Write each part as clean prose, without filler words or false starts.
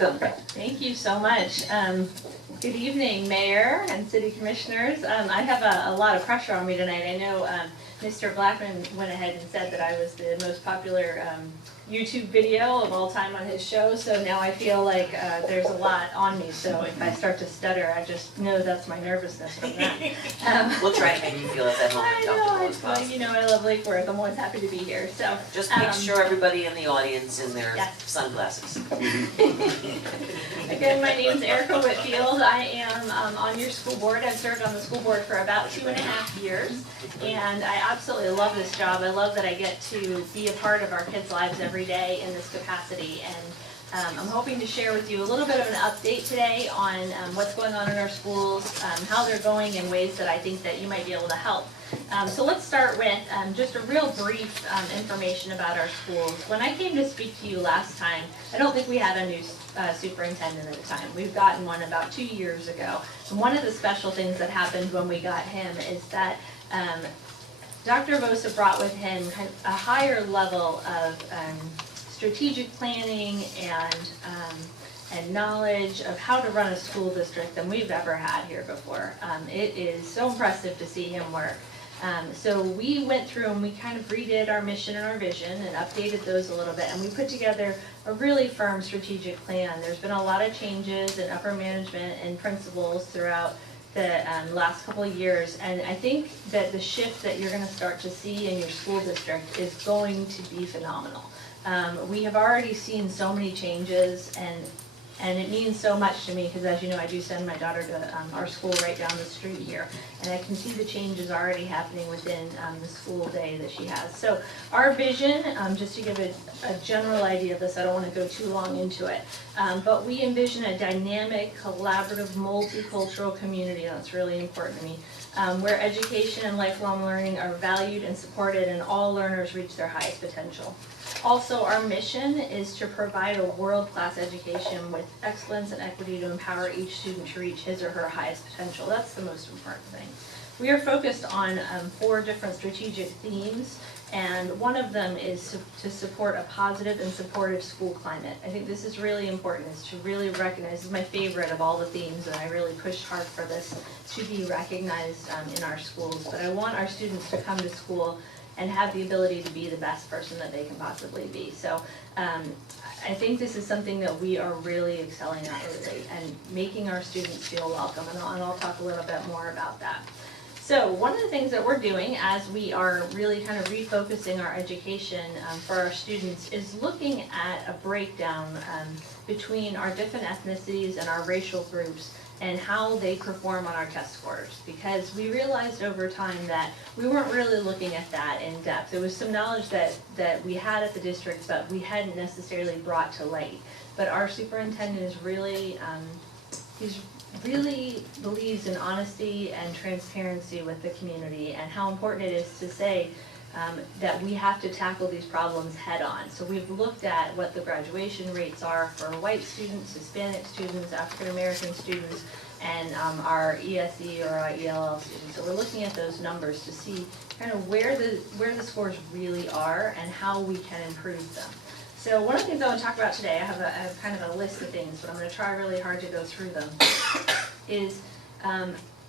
Welcome. Thank you so much. Good evening, Mayor and City Commissioners. I have a lot of pressure on me tonight. I know Mr. Blackman went ahead and said that I was the most popular YouTube video of all time on his show, so now I feel like there's a lot on me, so if I start to stutter, I just know that's my nervousness from that. We'll try to make you feel as at home and comfortable as possible. You know, I love Lake Worth. I'm always happy to be here, so. Just make sure everybody in the audience in their Yes. sunglasses. Again, my name is Erica Whitfield. I am on your school board. I've served on the school board for about 2.5 years, and I absolutely love this job. I love that I get to be a part of our kids' lives every day in this capacity, and I'm hoping to share with you a little bit of an update today on what's going on in our schools, how they're going in ways that I think that you might be able to help. So let's start with just a real brief information about our schools. When I came to speak to you last time, I don't think we had a new superintendent at the time. We've gotten one about 2 years ago. And one of the special things that happened when we got him is that Dr. Vosa brought with him kind of a higher level of strategic planning and knowledge of how to run a school district than we've ever had here before. It is so impressive to see him work. So we went through and we kind of redid our mission and our vision and updated those a little bit, and we put together a really firm strategic plan. There's been a lot of changes in upper management and principals throughout the last couple of years, and I think that the shift that you're going to start to see in your school district is going to be phenomenal. We have already seen so many changes, and it means so much to me because, as you know, I do send my daughter to our school right down the street here, and I can see the changes already happening within the school day that she has. So our vision, just to give a general idea of this, I don't want to go too long into it, but we envision a dynamic, collaborative, multicultural community. That's really important to me, where education and lifelong learning are valued and supported and all learners reach their highest potential. Also, our mission is to provide a world-class education with excellence and equity to empower each student to reach his or her highest potential. That's the most important thing. We are focused on 4 different strategic themes, and one of them is to support a positive and supportive school climate. I think this is really important, is to really recognize, this is my favorite of all the themes, and I really pushed hard for this to be recognized in our schools. But I want our students to come to school and have the ability to be the best person that they can possibly be. So I think this is something that we are really excelling at lately, and making our students feel welcome, and I'll talk a little bit more about that. So one of the things that we're doing as we are really kind of refocusing our education for our students is looking at a breakdown between our different ethnicities and our racial groups and how they perform on our test scores, because we realized over time that we weren't really looking at that in depth. There was some knowledge that we had at the district, but we hadn't necessarily brought to light. But our superintendent is really, he's really believes in honesty and transparency with the community, and how important it is to say that we have to tackle these problems head on. So we've looked at what the graduation rates are for white students, Hispanic students, African American students, and our ESE or our ELL students. So we're looking at those numbers to see kind of where the scores really are and how we can improve them. So one of the things I want to talk about today, I have kind of a list of things, but I'm going to try really hard to go through them, is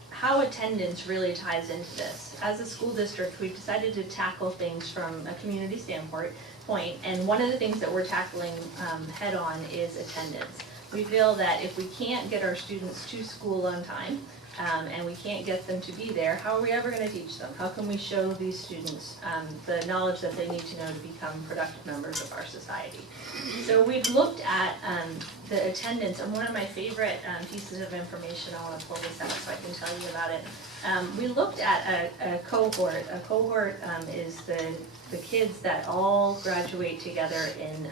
how attendance really ties into this. As a school district, we've decided to tackle things from a community standpoint, and one of the things that we're tackling head on is attendance. We feel that if we can't get our students to school on time, and we can't get them to be there, how are we ever going to teach them? How can we show these students the knowledge that they need to know to become productive members of our society? So we've looked at the attendance, and one of my favorite pieces of information, I want to pull this out so I can tell you about it. We looked at a cohort. A cohort is the kids that all graduate together in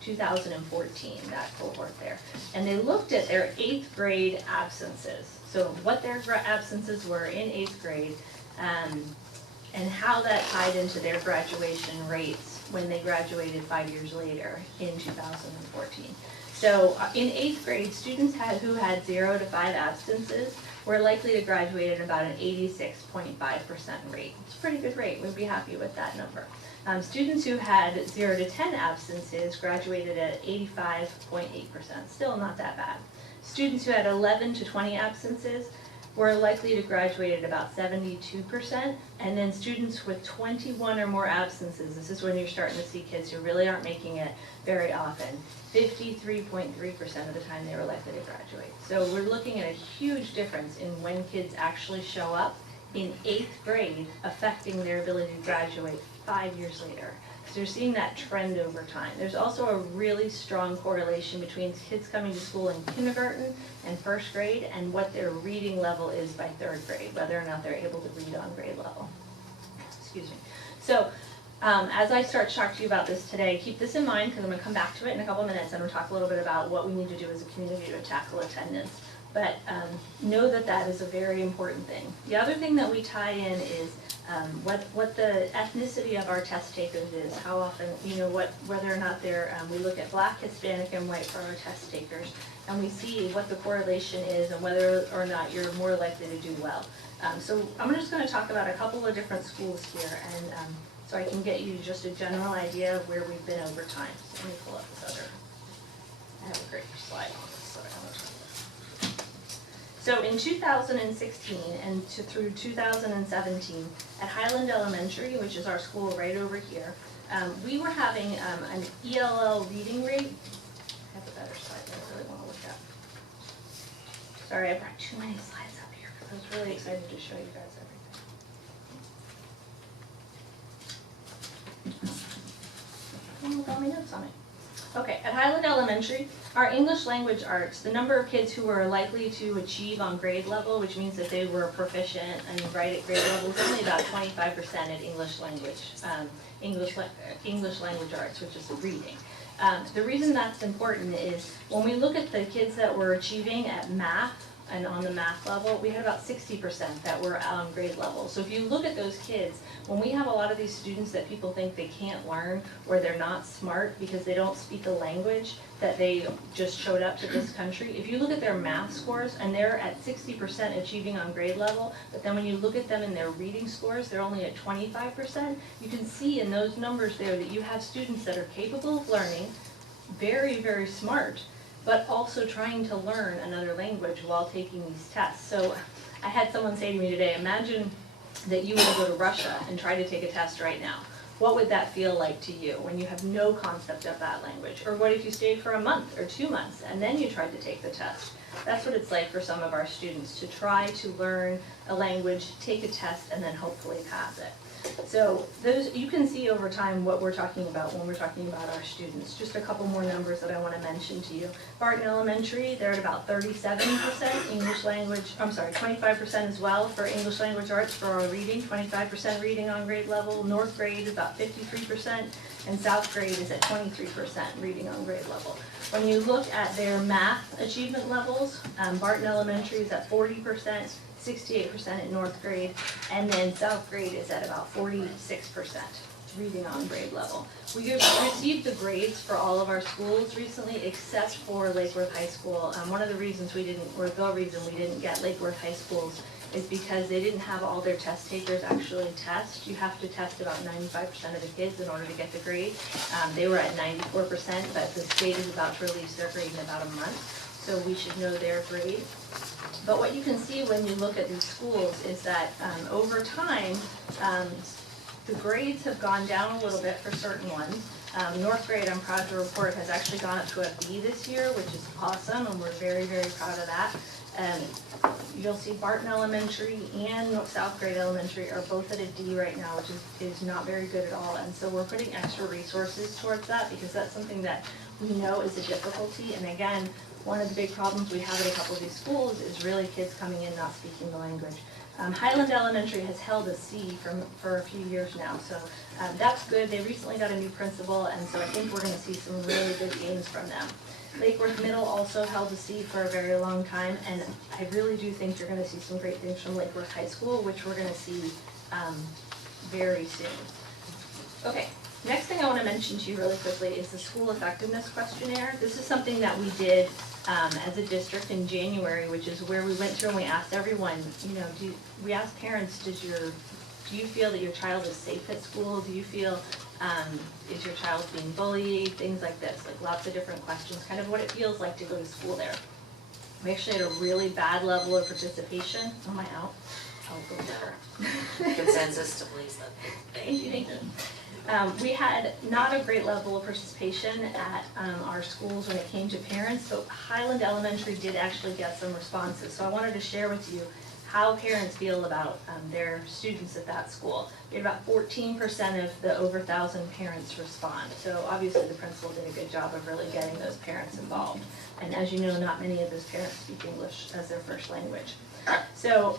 2014, that cohort there. And they looked at their 8th grade absences. So what their absences were in 8th grade, and how that tied into their graduation rates when they graduated 5 years later in 2014. So in 8th grade, students who had 0 to 5 absences we're likely to graduate at about an 86.5% rate. It's a pretty good rate. We'd be happy with that number. Students who had 0 to 10 absences graduated at 85.8%. Still not that bad. Students who had 11 to 20 absences were likely to graduate at about 72%, and then students with 21 or more absences, this is when you're starting to see kids who really aren't making it very often, 53.3% of the time they were likely to graduate. So we're looking at a huge difference in when kids actually show up in 8th grade, affecting their ability to graduate 5 years later. So you're seeing that trend over time. There's also a really strong correlation between kids coming to school in kindergarten and 1st grade and what their reading level is by 3rd grade, whether or not they're able to read on grade level. Excuse me. So as I start to talk to you about this today, keep this in mind because I'm going to come back to it in a couple minutes and we'll talk a little bit about what we need to do as a community to tackle attendance. But know that that is a very important thing. The other thing that we tie in is what the ethnicity of our test takers is, how often, whether or not they're, we look at Black, Hispanic, and white for our test takers, and we see what the correlation is and whether or not you're more likely to do well. So I'm just going to talk about a couple of different schools here, and so I can get you just a general idea of where we've been over time. So let me pull up this other, I have a great slide on this, so I don't know. So in 2016 and through 2017, at Highland Elementary, which is our school right over here, we were having an ELL reading rate. I have a better slide that I really want to look at. Sorry, I brought too many slides up here because I was really excited to show you guys everything. Got my notes on it. Okay, at Highland Elementary, our English language arts, the number of kids who were likely to achieve on grade level, which means that they were proficient and right at grade level, is only about 25% at English language arts, which is reading. The reason that's important is when we look at the kids that were achieving at math and on the math level, we had about 60% that were on grade level. So if you look at those kids, when we have a lot of these students that people think they can't learn or they're not smart because they don't speak a language that they just showed up to this country, if you look at their math scores and they're at 60% achieving on grade level, but then when you look at them in their reading scores, they're only at 25%, you can see in those numbers there that you have students that are capable of learning, very, very smart, but also trying to learn another language while taking these tests. So I had someone say to me today, imagine that you were to go to Russia and try to take a test right now. What would that feel like to you when you have no concept of that language? Or what if you stayed for a month or 2 months and then you tried to take the test? That's what it's like for some of our students, to try to learn a language, take a test, and then hopefully pass it. So those, you can see over time what we're talking about when we're talking about our students. Just a couple more numbers that I want to mention to you. Barton Elementary, they're at about 37% English language, 25% as well for English language arts for our reading, 25% reading on grade level. North grade is about 53%, and South grade is at 23% reading on grade level. When you look at their math achievement levels, Barton Elementary is at 40%, 68% at North grade, and then South grade is at about 46% reading on grade level. We received the grades for all of our schools recently, except for Lake Worth High School. One of the reasons we didn't, or the reason we didn't get Lake Worth High Schools is because they didn't have all their test takers actually test. You have to test about 95% of the kids in order to get the grade. They were at 94%, but the state is about to release their grade in about a month, so we should know their grade. But what you can see when you look at these schools is that over time, the grades have gone down a little bit for certain ones. North grade, I'm proud to report, has actually gone up to a B this year, which is awesome, and we're very, very proud of that. You'll see Barton Elementary and South Grade Elementary are both at a D right now, which is not very good at all. And so we're putting extra resources towards that because that's something that we know is a difficulty. And again, one of the big problems we have at a couple of these schools is really kids coming in not speaking the language. Highland Elementary has held a C for a few years now, so that's good. They recently got a new principal, and so I think we're going to see some really good gains from them. Lake Worth Middle also held a C for a very long time, and I really do think you're going to see some great things from Lake Worth High School, which we're going to see very soon. Okay, Next thing I want to mention to you really quickly is the school effectiveness questionnaire. This is something that we did as a district in January, which is where we went through and we asked everyone, we asked parents, do you feel that your child is safe at school? Do you feel, is your child being bullied? Things like this, like lots of different questions, kind of what it feels like to go to school there. We actually had a really bad level of participation. Am I out? I'll go there. Consensus to please them. Thank you. We had not a great level of participation at our schools when it came to parents, but Highland Elementary did actually get some responses. So I wanted to share with you how parents feel about their students at that school. We had about 14% of the over 1,000 parents respond. So obviously the principal did a good job of really getting those parents involved. And as you know, not many of those parents speak English as their first language. So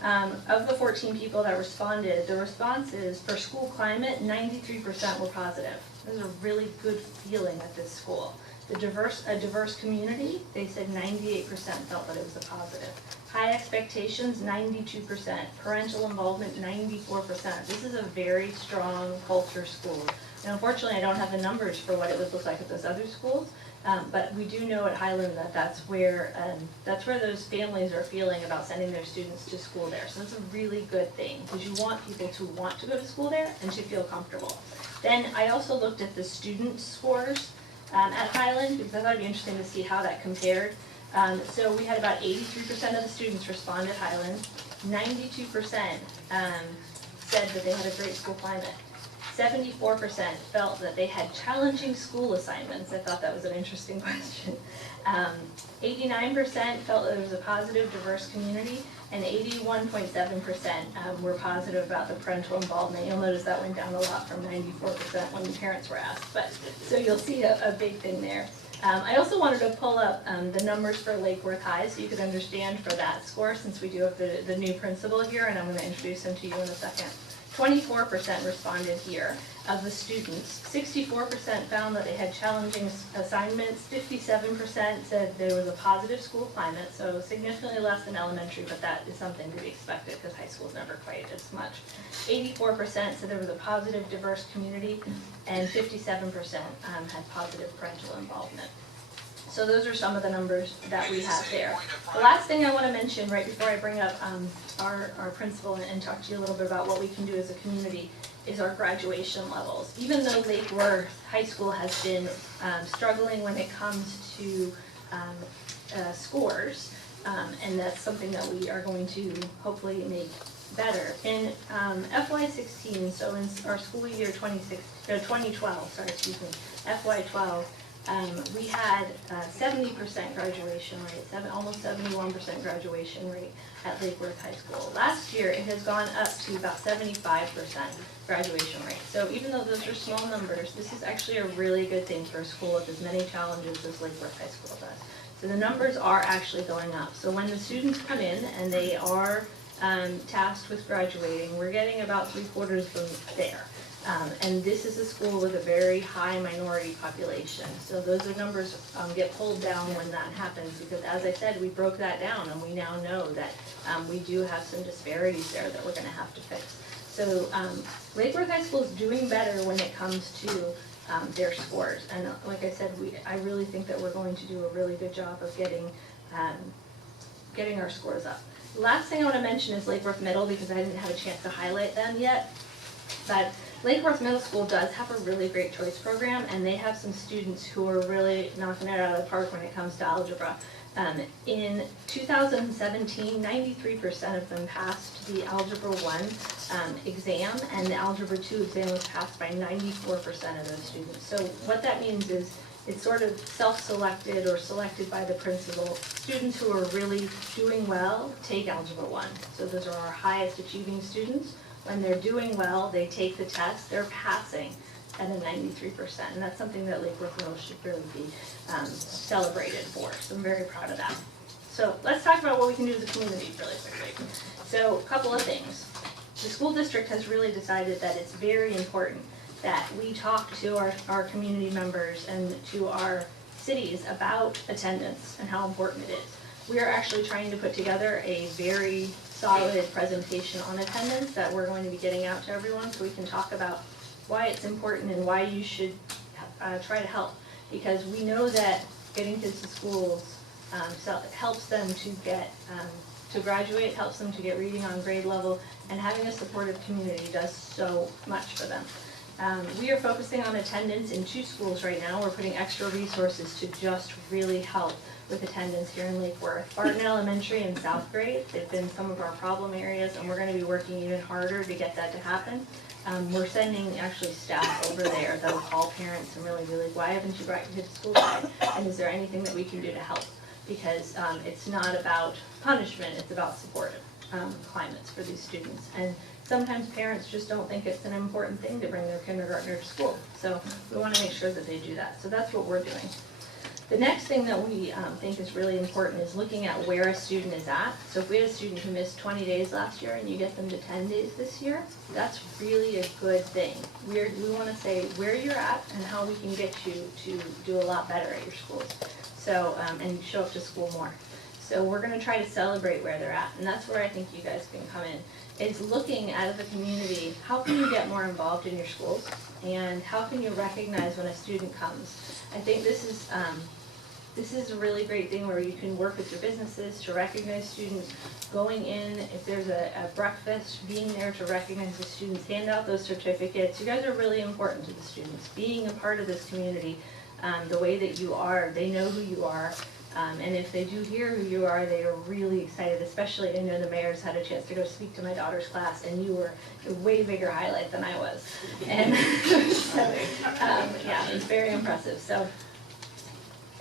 of the 14 people that responded, the responses for school climate, 93% were positive. There's a really good feeling at this school. A diverse community, they said 98% felt that it was a positive. High expectations, 92%. Parental involvement, 94%. This is a very strong culture school. Now, unfortunately, I don't have the numbers for what it would look like at those other schools, but we do know at Highland that that's where those families are feeling about sending their students to school there. So that's a really good thing, because you want people to want to go to school there and to feel comfortable. Then I also looked at the student scores at Highland, because I thought it'd be interesting to see how that compared. So we had about 83% of the students respond at Highland. 92% said that they had a great school climate. 74% felt that they had challenging school assignments. I thought that was an interesting question. 89% felt that there was a positive, diverse community, and 81.7% were positive about the parental involvement. You'll notice that went down a lot from 94% when the parents were asked, but so you'll see a big thing there. I also wanted to pull up the numbers for Lake Worth High so you could understand for that score, since we do have the new principal here, and I'm going to introduce him to you in a second. 24% responded here of the students. 64% found that they had challenging assignments. 57% said there was a positive school climate, so significantly less than elementary, but that is something to be expected because high school is never quite as much. 84% said there was a positive, diverse community, and 57% had positive parental involvement. So those are some of the numbers that we have there. The last thing I want to mention right before I bring up our principal and talk to you a little bit about what we can do as a community is our graduation levels. Even though Lake Worth High School has been struggling when it comes to scores, and that's something that we are going to hopefully make better. In FY16, so in our school year 2012, FY12, we had 70% graduation rate, almost 71% graduation rate at Lake Worth High School. Last year, it has gone up to about 75% graduation rate. So even though those are small numbers, this is actually a really good thing for a school with as many challenges as Lake Worth High School does. So the numbers are actually going up. So when the students come in and they are tasked with graduating, we're getting about 3/4 of them there. And this is a school with a very high minority population. So those are numbers get pulled down when that happens, because as I said, we broke that down and we now know that we do have some disparities there that we're going to have to fix. So Lake Worth High School is doing better when it comes to their scores. And like I said, I really think that we're going to do a really good job of getting our scores up. The last thing I want to mention is Lake Worth Middle, because I didn't have a chance to highlight them yet. But Lake Worth Middle School does have a really great choice program, and they have some students who are really knocking it out of the park when it comes to algebra. In 2017, 93% of them passed the Algebra 1 exam, and the Algebra 2 exam was passed by 94% of those students. So what that means is it's sort of self-selected or selected by the principal. Students who are really doing well take Algebra 1. So those are our highest achieving students. When they're doing well, they take the test, they're passing at a 93%. And that's something that Lake Worth Middle should really be celebrated for. So I'm very proud of that. So let's talk about what we can do as a community really quickly. So a couple of things. The school district has really decided that it's very important that we talk to our community members and to our cities about attendance and how important it is. We are actually trying to put together a very solid presentation on attendance that we're going to be getting out to everyone, so we can talk about why it's important and why you should try to help. Because we know that getting kids to schools helps them to get to graduate, helps them to get reading on grade level, and having a supportive community does so much for them. We are focusing on attendance in 2 schools right now. We're putting extra resources to just really help with attendance here in Lake Worth. Barton Elementary and South Grade, they've been some of our problem areas, and we're going to be working even harder to get that to happen. We're sending actually staff over there that will call parents and really be like, why haven't you brought your kid to school today? And is there anything that we can do to help? Because it's not about punishment, it's about supportive climates for these students. And sometimes parents just don't think it's an important thing to bring their kindergartner to school. So we want to make sure that they do that. So that's what we're doing. The next thing that we think is really important is looking at where a student is at. So if we had a student who missed 20 days last year and you get them to 10 days this year, that's really a good thing. We want to say where you're at and how we can get you to do a lot better at your schools. So, and show up to school more. So we're going to try to celebrate where they're at, and that's where I think you guys can come in, is looking at the community, how can you get more involved in your schools, and how can you recognize when a student comes. I think this is a really great thing where you can work with your businesses to recognize students, going in, if there's a breakfast, being there to recognize the students, hand out those certificates. You guys are really important to the students, being a part of this community. The way that you are, they know who you are, and if they do hear who you are, they are really excited. Especially, I know the mayor's had a chance to go speak to my daughter's class, and you were a way bigger highlight than I was. And so, yeah, it's very impressive. So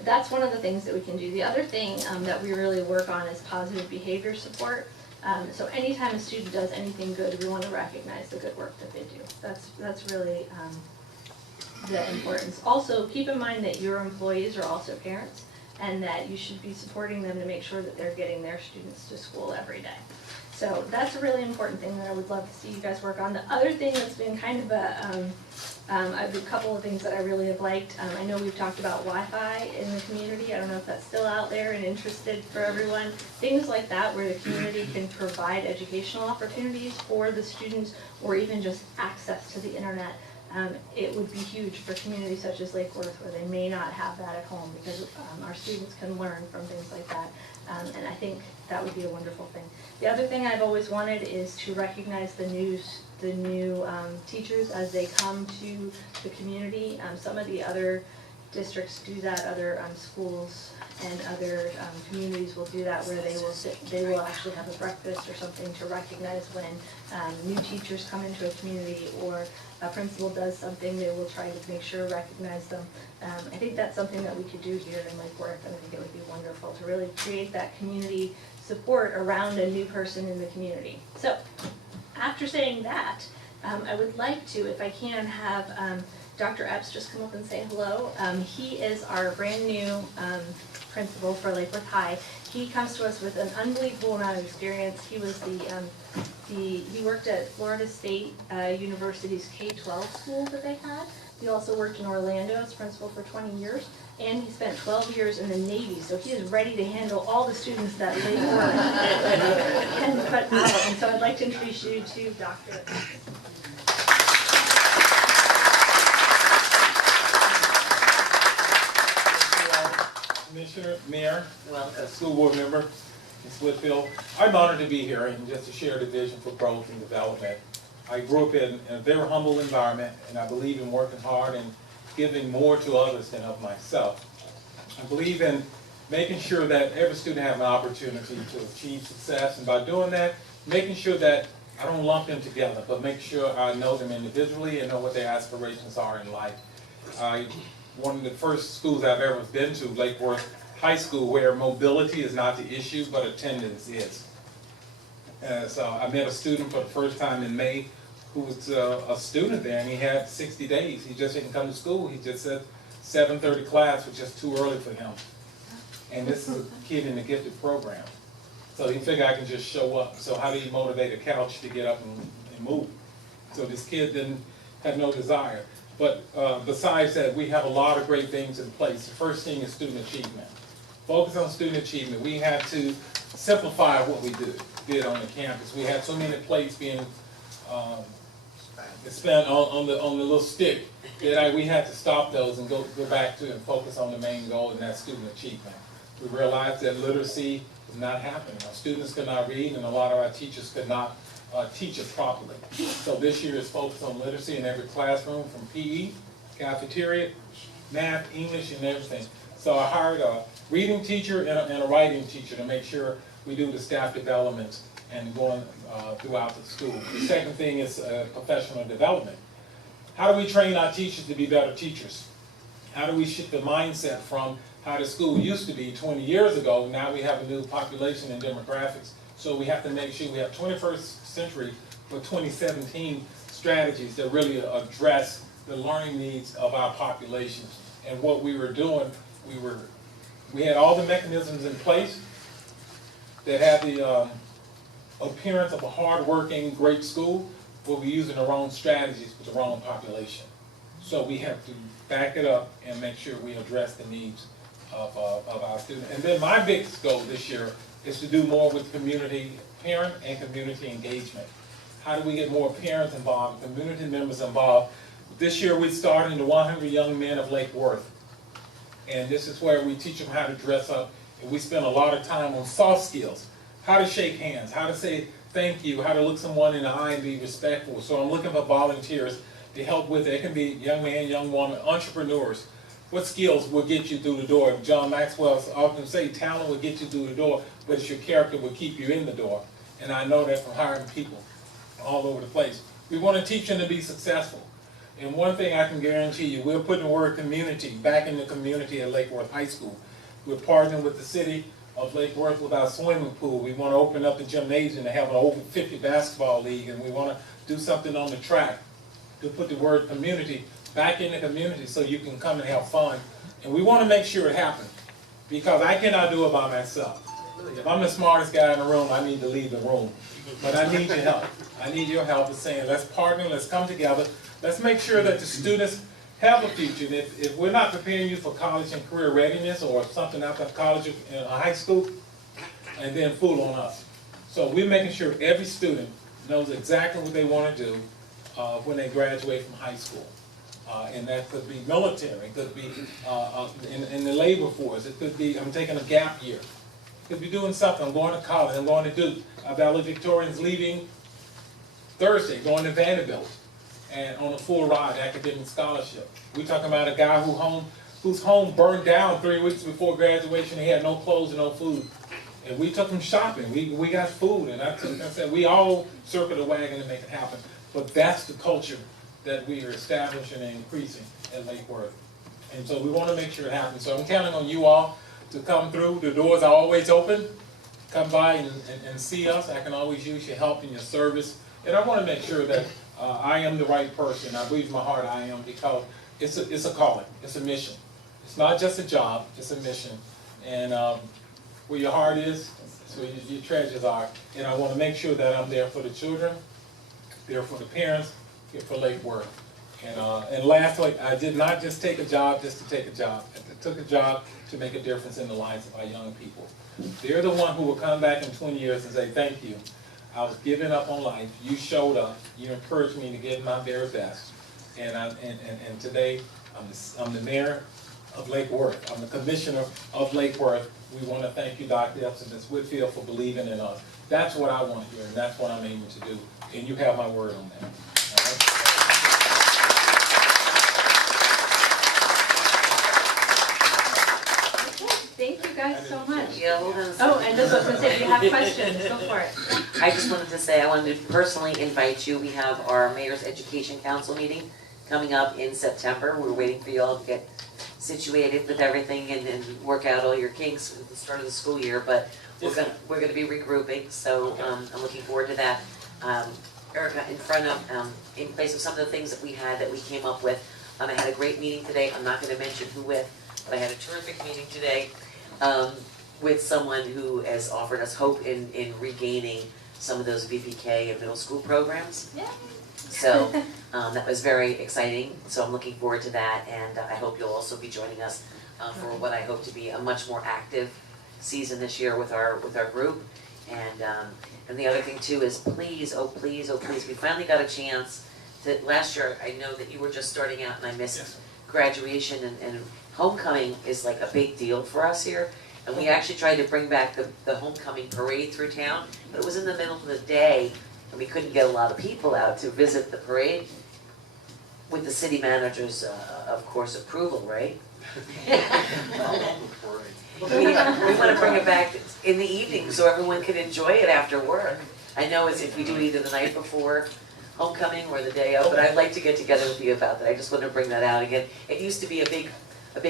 that's one of the things that we can do. The other thing that we really work on is positive behavior support. So anytime a student does anything good, we want to recognize the good work that they do. That's really the importance. Also, keep in mind that your employees are also parents, and that you should be supporting them to make sure that they're getting their students to school every day. So that's a really important thing that I would love to see you guys work on. The other thing that's been kind of a couple of things that I really have liked. I know we've talked about Wi-Fi in the community. I don't know if that's still out there and interested for everyone. Things like that where the community can provide educational opportunities for the students, or even just access to the internet. It would be huge for communities such as Lake Worth, where they may not have that at home, because our students can learn from things like that. And I think that would be a wonderful thing. The other thing I've always wanted is to recognize the new teachers as they come to the community. Some of the other districts do that, other schools and other communities will do that, where they will actually have a breakfast or something to recognize when new teachers come into a community, or a principal does something, they will try to make sure to recognize them. I think that's something that we could do here in Lake Worth, and I think it would be wonderful to really create that community support around a new person in the community. So, after saying that, I would like to, if I can, have Dr. Epps just come up and say hello. He is our brand new principal for Lake Worth High. He comes to us with an unbelievable amount of experience. He was he worked at Florida State University's K-12 school that they had. He also worked in Orlando as principal for 20 years, and he spent 12 years in the Navy, so he is ready to handle all the students that Lake Worth can put out. And so I'd like to introduce you to Dr. Commissioner, Mayor, Welcome. School Board Member, Ms. Whitfield. I'm honored to be here and just to share the vision for growth and development. I grew up in a very humble environment, and I believe in working hard and giving more to others than of myself. I believe in making sure that every student has an opportunity to achieve success, and by doing that, making sure that I don't lump them together, but make sure I know them individually and know what their aspirations are in life. One of the first schools I've ever been to, Lake Worth High School, where mobility is not the issue, but attendance is. So I met a student for the first time in May who was a student there, and he had 60 days. He just didn't come to school. He just said 7:30 class was just too early for him. And this is a kid in the gifted program. So he figured I can just show up. So how do you motivate a couch to get up and move? So this kid didn't have no desire. But besides that, we have a lot of great things in place. The first thing is student achievement. Focus on student achievement. We had to simplify what we did on the campus. We had so many plates being spent on the little stick, that we had to stop those and go back to and focus on the main goal, and that's student achievement. We realized that literacy was not happening. Our students could not read, and a lot of our teachers could not teach it properly. So this year is focused on literacy in every classroom, from PE, cafeteria, math, English, and everything. So I hired a reading teacher and a writing teacher to make sure we do the staff development and going throughout the school. The second thing is professional development. How do we train our teachers to be better teachers? How do we shift the mindset from how the school used to be 20 years ago? Now we have a new population and demographics. So we have to make sure we have 21st century for 2017 strategies that really address the learning needs of our population. And what we were doing, we had all the mechanisms in place that had the appearance of a hard-working, great school, but we're using the wrong strategies with the wrong population. So we have to back it up and make sure we address the needs of our students. And then my biggest goal this year is to do more with community, parent and community engagement. How do we get more parents involved, community members involved? This year we're starting the 100 Young Men of Lake Worth. And this is where we teach them how to dress up. And we spend a lot of time on soft skills. How to shake hands, how to say thank you, how to look someone in the eye and be respectful. So I'm looking for volunteers to help with it. It can be young man, young woman, entrepreneurs. What skills will get you through the door? John Maxwell often say talent will get you through the door, but it's your character will keep you in the door. And I know that from hiring people all over the place. We want to teach them to be successful. And one thing I can guarantee you, we're putting the word community back in the community at Lake Worth High School. We're partnering with the city of Lake Worth with our swimming pool. We want to open up the gymnasium to have an over 50 basketball league, and we want to do something on the track to put the word community back in the community so you can come and have fun. And we want to make sure it happens, because I cannot do it by myself. If I'm the smartest guy in the room, I need to leave the room. But I need your help. I need your help in saying, let's partner, let's come together, let's make sure that the students have a future. And if we're not preparing you for college and career readiness or something after college and high school, and then fool on us. So we're making sure every student knows exactly what they want to do when they graduate from high school. And that could be military, it could be in the labor force, it could be I'm taking a gap year. It could be doing something, I'm going to college, I'm going to Duke. Our valedictorian's leaving Thursday, going to Vanderbilt, and on a full ride academic scholarship. We're talking about a guy whose home burned down 3 weeks before graduation. He had no clothes and no food. And we took him shopping. We got food, and I said, we all circle the wagon to make it happen. But that's the culture that we are establishing and increasing at Lake Worth. And so we want to make sure it happens. So I'm counting on you all to come through. The doors are always open. Come by and see us. I can always use your help and your service. And I want to make sure that I am the right person. I believe in my heart I am, because it's a calling. It's a mission. It's not just a job. It's a mission. And where your heart is, that's where your treasures are. And I want to make sure that I'm there for the children, there for the parents, here for Lake Worth. And lastly, I did not just take a job just to take a job. I took a job to make a difference in the lives of our young people. They're the one who will come back in 20 years and say, thank you. I was giving up on life. You showed up. You encouraged me to give my very best. And today, I'm the mayor of Lake Worth. I'm the commissioner of Lake Worth. We want to thank you, Dr. Epps and Ms. Whitfield, for believing in us. That's what I want to hear, and that's what I'm aiming to do. And you have my word on that. All right? Thank you guys so much. Yeah, hold on a second. Oh, and just was going to say, if you have questions, go for it. I just wanted to say, I wanted to personally invite you. We have our Mayor's Education Council meeting coming up in September. We're waiting for you all to get situated with everything and work out all your kinks at the start of the school year. But we're gonna be regrouping, so I'm looking forward to that. Erica, in place of some of the things that we came up with, I had a great meeting today. I'm not going to mention who with, but I had a terrific meeting today with someone who has offered us hope in regaining some of those VPK and middle school programs. Yeah. So that was very exciting. So I'm looking forward to that, and I hope you'll also be joining us for what I hope to be a much more active season this year with our group. And the other thing too is please, oh please, oh please, we finally got a chance that last year, I know that you were just starting out and I missed Yes. graduation and homecoming is like a big deal for us here. And we actually tried to bring back the homecoming parade through town, but it was in the middle of the day and we couldn't get a lot of people out to visit the parade with the city manager's, of course, approval, right? We wanna bring it back in the evening so everyone can enjoy it after work. I know it's if we do it either the night before homecoming or the day of, but I'd like to get together with you about that. I just wanted to bring that out again. It used to be a big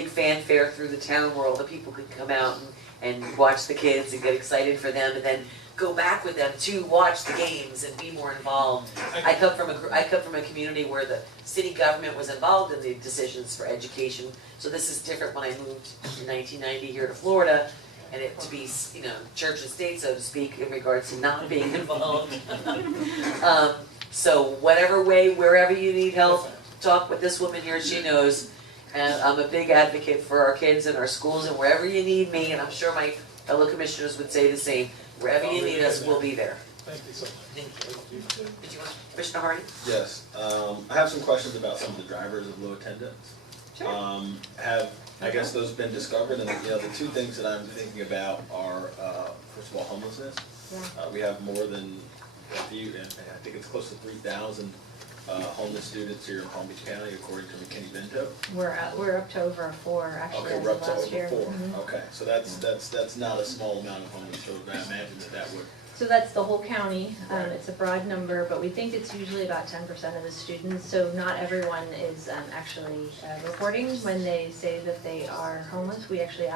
fanfare through the town where all the people could come out and watch the kids and get excited for them and then go back with them to watch the games and be more involved. I come from a community where the city government was involved in the decisions for education, so this is different when I moved in 1990 here to Florida, and it to be, you know, church and state, so to speak, in regards to not being involved. So whatever way, wherever you need help, talk with this woman here, she knows. And I'm a big advocate for our kids and our schools, and wherever you need me, and I'm sure my fellow commissioners would say the same, wherever you need us, we'll be there. Thank you so much. Thank you. Did you want, Commissioner Hardy? Yes, I have some questions about some of the drivers of low attendance. Have, I guess those been discovered, and you know, the two things that I'm thinking about are, first of all, homelessness. We have more than a few, and I think it's close to 3,000 homeless students here in Palm Beach County, according to McKinney-Vento. We're up to over 4 actually Okay, as we're of up to last year. over 4. Mhm. Okay, so that's not a small amount of homeless children. I imagine that would. So that's the whole county, Right. it's a broad number, but we think it's usually about 10% of the students, so not everyone is actually reporting when they say that they are homeless. We actually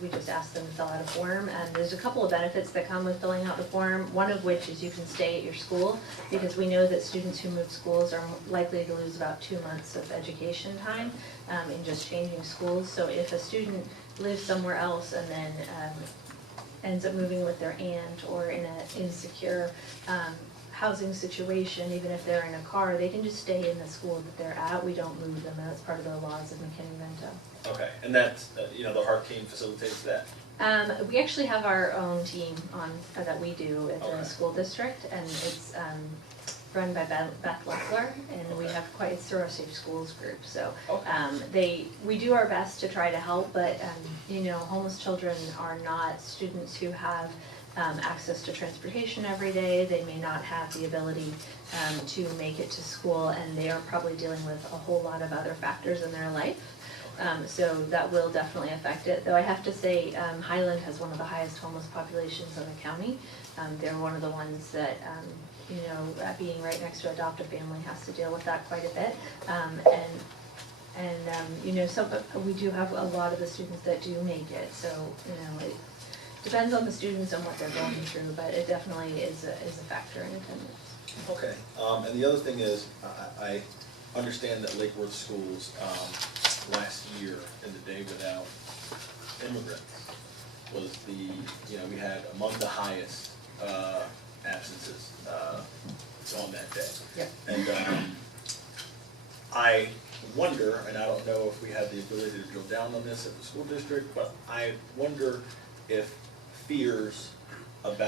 we just ask them to fill out a form, and there's a couple of benefits that come with filling out the form, one of which is you can stay at your school, because we know that students who move schools are likely to lose about 2 months of education time in just changing schools. So if a student lives somewhere else and then ends up moving with their aunt or in an insecure housing situation, even if they're in a car, they can just stay in the school that they're at. We don't move them, that's part of the laws of McKinney-Vento. Okay, and that's, you know, the HART team facilitates that? We actually have our own team that we do at the Okay. school district, and it's run by Beth Leffler, and we Okay. have it's through our Safe Schools group. So Okay. we do our best to try to help, but you know, homeless children are not students who have access to transportation every day. They may not have the ability to make it to school, and they are probably dealing with a whole lot of other factors in their life. So that will definitely affect it, though I have to say Highland has one of the highest homeless populations in the county. They're one of the ones that, you know, being right next to adoptive family has to deal with that quite a bit. You know, we do have a lot of the students that do make it, so, you know, it depends on the students and what they're going through, but it definitely is a factor in attendance. Okay, and the other thing is, I understand that Lake Worth Schools, last year in the Day Without Immigrants was you know, we had among the highest absences on that day. Yep. And I wonder, and I don't know if we have the ability to drill down on this at the school district, but I wonder if fears about